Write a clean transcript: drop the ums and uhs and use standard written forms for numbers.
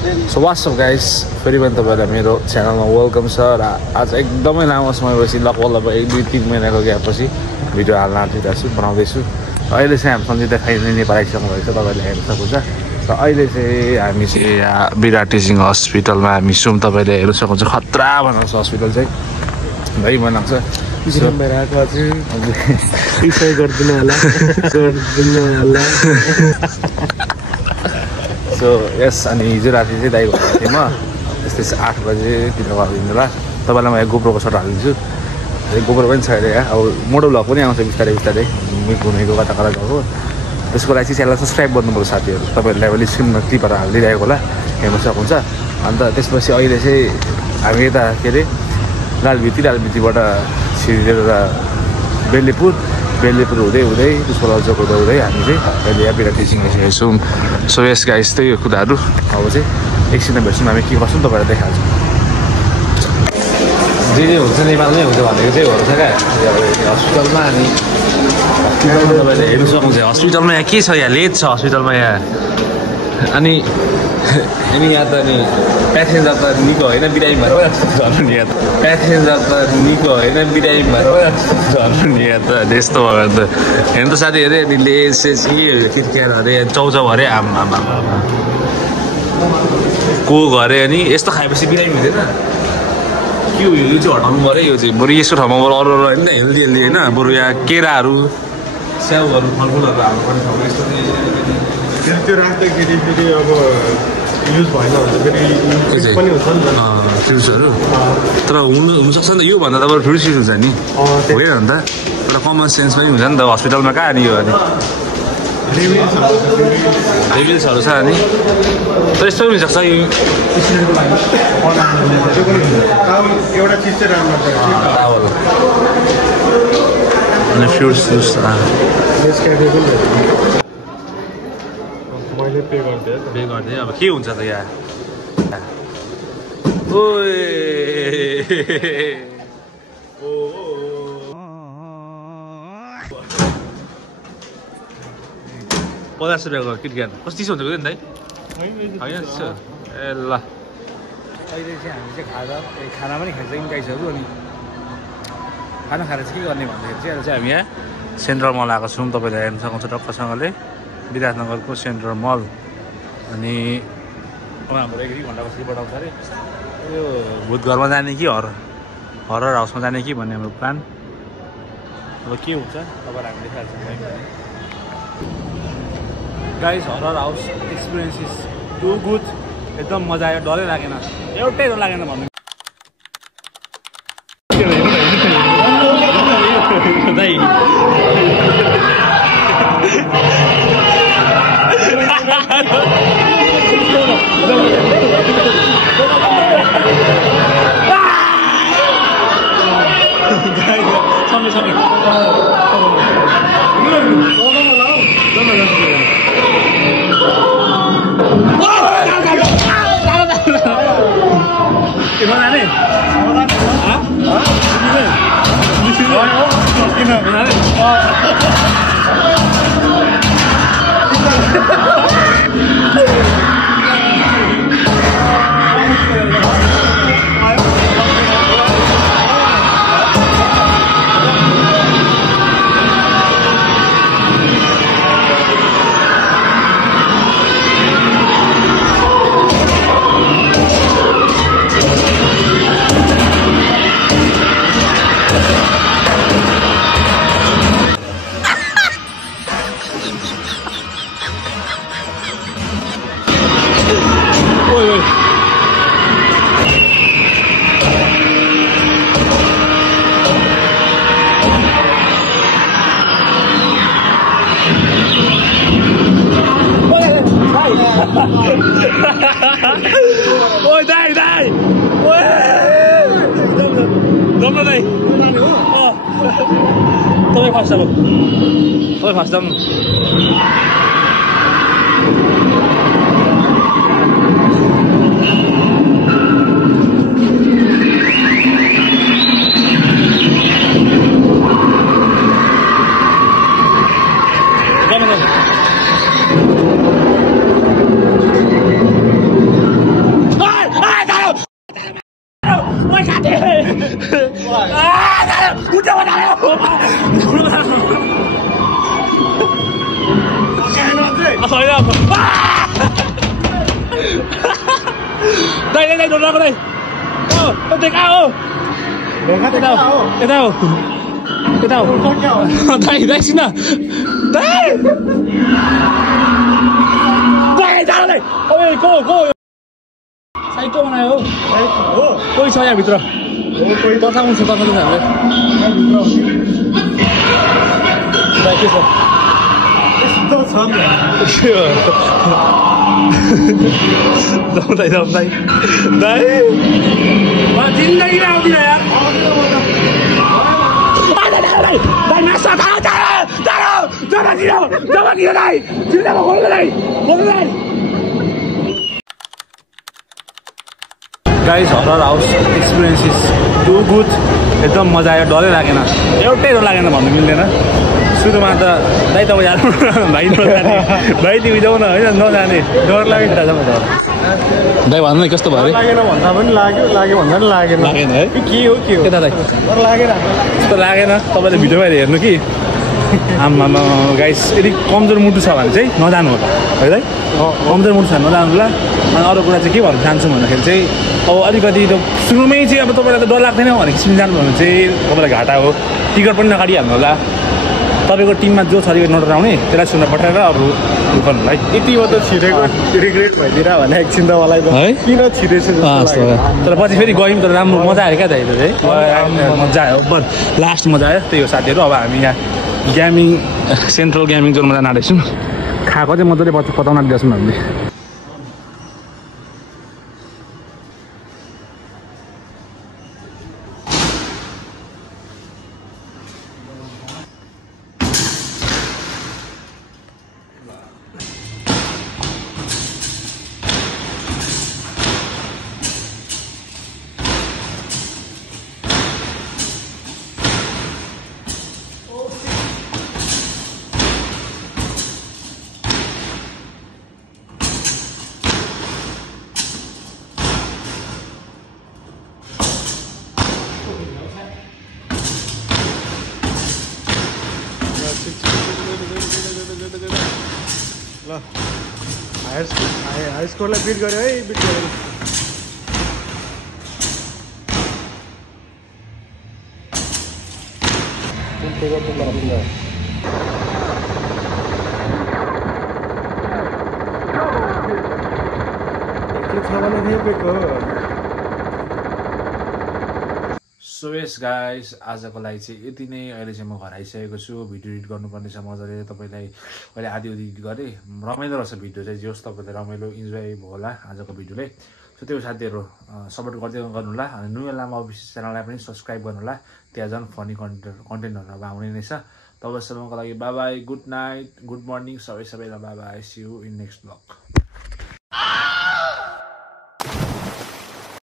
So what's up guys, फेरि पनि तपाईँलाई मेरो च्यानलमा वेलकम छ। र आज एकदमै लामो समयपछि लगभग 1-2-3 महिनाको ग्यापपछि भिडियो हाल्न आँटिरहेको छु, बनाउँदैछु। अहिले चाहिँ हामी सञ्जिता खाइने नेपाल आइसक्नु भएको छ, तपाईँले हेर्न सक्नुहुन्छ। र अहिले चाहिँ हामी चाहिँ यहाँ विराट टिचिङ हस्पिटलमा हामी छौँ। तपाईँले हेर्न सक्नुहुन्छ, खतरा बनाएको छ हस्पिटल चाहिँ, भाइ बनाएको छ। सो यस, अनि हिजो राति चाहिँ दाइ भएको थिएँ म, त्यस्तै 8 बजेतिर गरिदिनु होला। तपाईँलाई म यहाँ गोप्रोको सर्ट हालिदिन्छु। गोप्रो पनि छ अहिले यहाँ, अब मोटो भ्लग पनि आउँछ बिस्तारै बिस्तारै, घुमेको कता कता गएको। त्यसको लागि चाहिँ च्यानल सब्सक्राइब गर्नुपर्छ साथीहरू। तपाईँहरूलाई अहिले स्क्रिनमा क्लिपहरू हालिदिइरहेको होला, हेर्न सक्नुहुन्छ। अन्त त्यसपछि अहिले चाहिँ हामी यता के अरे लालभित्तीबाट छिरेर बेल्लेपुर हुँदै त्यसको लजक हुँदै हामी चाहिँ अहिले यहाँ विराट टिचिङ आइसकेको छौँ। सो यस गाइस, त्यही कुराहरू अब चाहिँ एकछिनमा भेट्छौँ, हामी के गर्छौँ तपाईँलाई देखाउँछौँ। जे हुन्छ नेपालमै हुन्छ भनेको चाहिँ हुन्छ क्या हस्पिटलमा। अनि हस्पिटलमा तपाईँले हेर्नु सक्नुहुन्छ, हस्पिटलमा यहाँ के छ, यहाँ लेज छ हस्पिटलमा यहाँ। अनि यहाँ त नि प्यासेन्जर त निको होइन, बिरामी भएर झर्नु नि यहाँ त। प्यासेन्जर त निको होइन, बिरामी भएर झर्नु नि यहाँ त। त्यस्तो भयो त हेर्नु त साथीहरू। अनि लेसेस किर्किएर अरे चाउचाउ अरे आमा को घरे। अनि यस्तो खाएपछि बिरामी हुँदैन के हो, यो चाहिँ हटाउनु पऱ्यो। यो चाहिँ बरु यस्तो ठाउँमा बरु अरू होइन हेल्दी होइन, बरु यहाँ केराहरू स्याउहरू फलफुलहरू हाल्नुपर्ने ठाउँमा यस्तो त्यो राख्दाखेरि फेरि अब युज भएन भने फेरि पनि हुन्छ नि त फ्रुट्सहरू। तर हुनसक्छ नि त, योभन्दा त अब फ्रुट्स युज हुन्छ नि, होइन नि त। एउटा कमन सेन्स पनि हुन्छ नि त, हस्पिटलमा कहाँ नि यो अनि रिभिल्सहरू छ। अनि तर यस्तो पनि हुनसक्छ यो एउटा चिज चाहिँ राम्रो टावल अनि फ्रुट्स जुस। मैले पे गरिदिएँ अब के हुन्छ त यहाँ। ₹50 को किटक्याट कस्तो चिसो हुन्छ नि दाइ, होइन चिसो। ए ल, अहिले चाहिँ हामी चाहिँ खाना पनि खाइसक्यौँ गाइसहरू। अनि खाना खाएर चाहिँ के गर्ने भन्दाखेरि चाहिँ अहिले चाहिँ हामी यहाँ सेन्ट्रल मल आएको छौँ। तपाईँले हेर्न सक्नुहुन्छ टक्कसँगले विराटनगरको सेन्ट्रल मल। अनि हाम्रो 1 घन्टापछि बढाउँछ अरे यो भूतघरमा जाने कि हरर हाउसमा जाने कि भन्ने हाम्रो प्लान। अब के हुन्छ तपाईँलाई हामी देखाइहाल्छौँ। Guys, horror house experience is too good, एकदम मजा आयो, डरै लागेन, एउटै डर लागेन भन्नु। Ôi đây đây. Ôi. Đúng rồi đây. Tôi phải sao? Tôi phải sao? दाइ डोलाको दाइ देखा हो यता हो दाइ सिन दाइ को साइको बनायो हो कोही छ यहाँ भित्र तर्साउनु छ हामीले दाइ के छ दाइ जिन्दगी आउँदैन यार दाइ मासा guys horror house experience is too good एकदम मजा आयो डरै लागेन एउटै डर लागेन भन्नु मिल्दैन सुरुमा त दाइ तपाईँ जानु भाइ नजाने भाइ तिमी जाऊ न होइन नजाने डर लाग्यो दाइ भन्नु न कस्तो भयो लागेन भन्दा पनि लाग्यो भन्दा पनि लागेन है के हो के दाइ लागेन त्यस्तो लागेन तपाईँले भिडियोमा हेर्नु कि आमा गाइस यदि कमजोर मुटु छ भने चाहिँ नजानु होला है दाइ कमजोर मुटु छ भने नजानु होला अनि अरू कुरा चाहिँ के भन्नु चाहन्छु भन्दाखेरि चाहिँ अब अलिकति त सुरुमै चाहिँ अब तपाईँलाई त डर लाग्दैन भने किसिम जानु भने चाहिँ तपाईँलाई घाटा हो टिकट पनि नकाटिहाल्नु होला तपाईँको टिममा जो छ नडराउने त्यसलाई सुन्न पठाएर अरू गर्नु है यति मात्र छिरेको रिग्रेट भइदिएर भने एकछिन त मलाई है किन छिरेछ तर पछि फेरि गयौँ तर राम्रो मजा आयो क्या दाइ चाहिँ मजा आयो बट लास्ट मजा आयो त्यही हो साथीहरू अब हामी यहाँ गेमिङ सेन्ट्रल गेमिङ जोनमा जान आँटेछौँ खाएको चाहिँ मजाले पताउन आँटिदिएछौँ हामीले ल हाई स्कोरलाई बिट गर्यो है बिट गर्यो सो यस गाइस आजको लागि चाहिँ यति नै अहिले चाहिँ म घर आइसकेको छु भिडियो एडिट गर्नुपर्ने छ मजाले तपाईँलाई अहिले आधी एडिट गरेँ रमाइलो रहेछ भिडियो चाहिँ जे होस् तपाईँलाई रमाइलो इन्जोय भयो होला आजको भिडियोले सो त्यो साथीहरू सपोर्ट गर्दै गर्नुहोला अनि नुवेल लामा अफिसियल च्यानललाई पनि सब्सक्राइब गर्नुहोला त्यहाँ झन् फनी कन्टेन्टहरू अब आउने नै छ तबसम्मको लागि bye bye good night good morning सबैलाई bye bye see you in next blog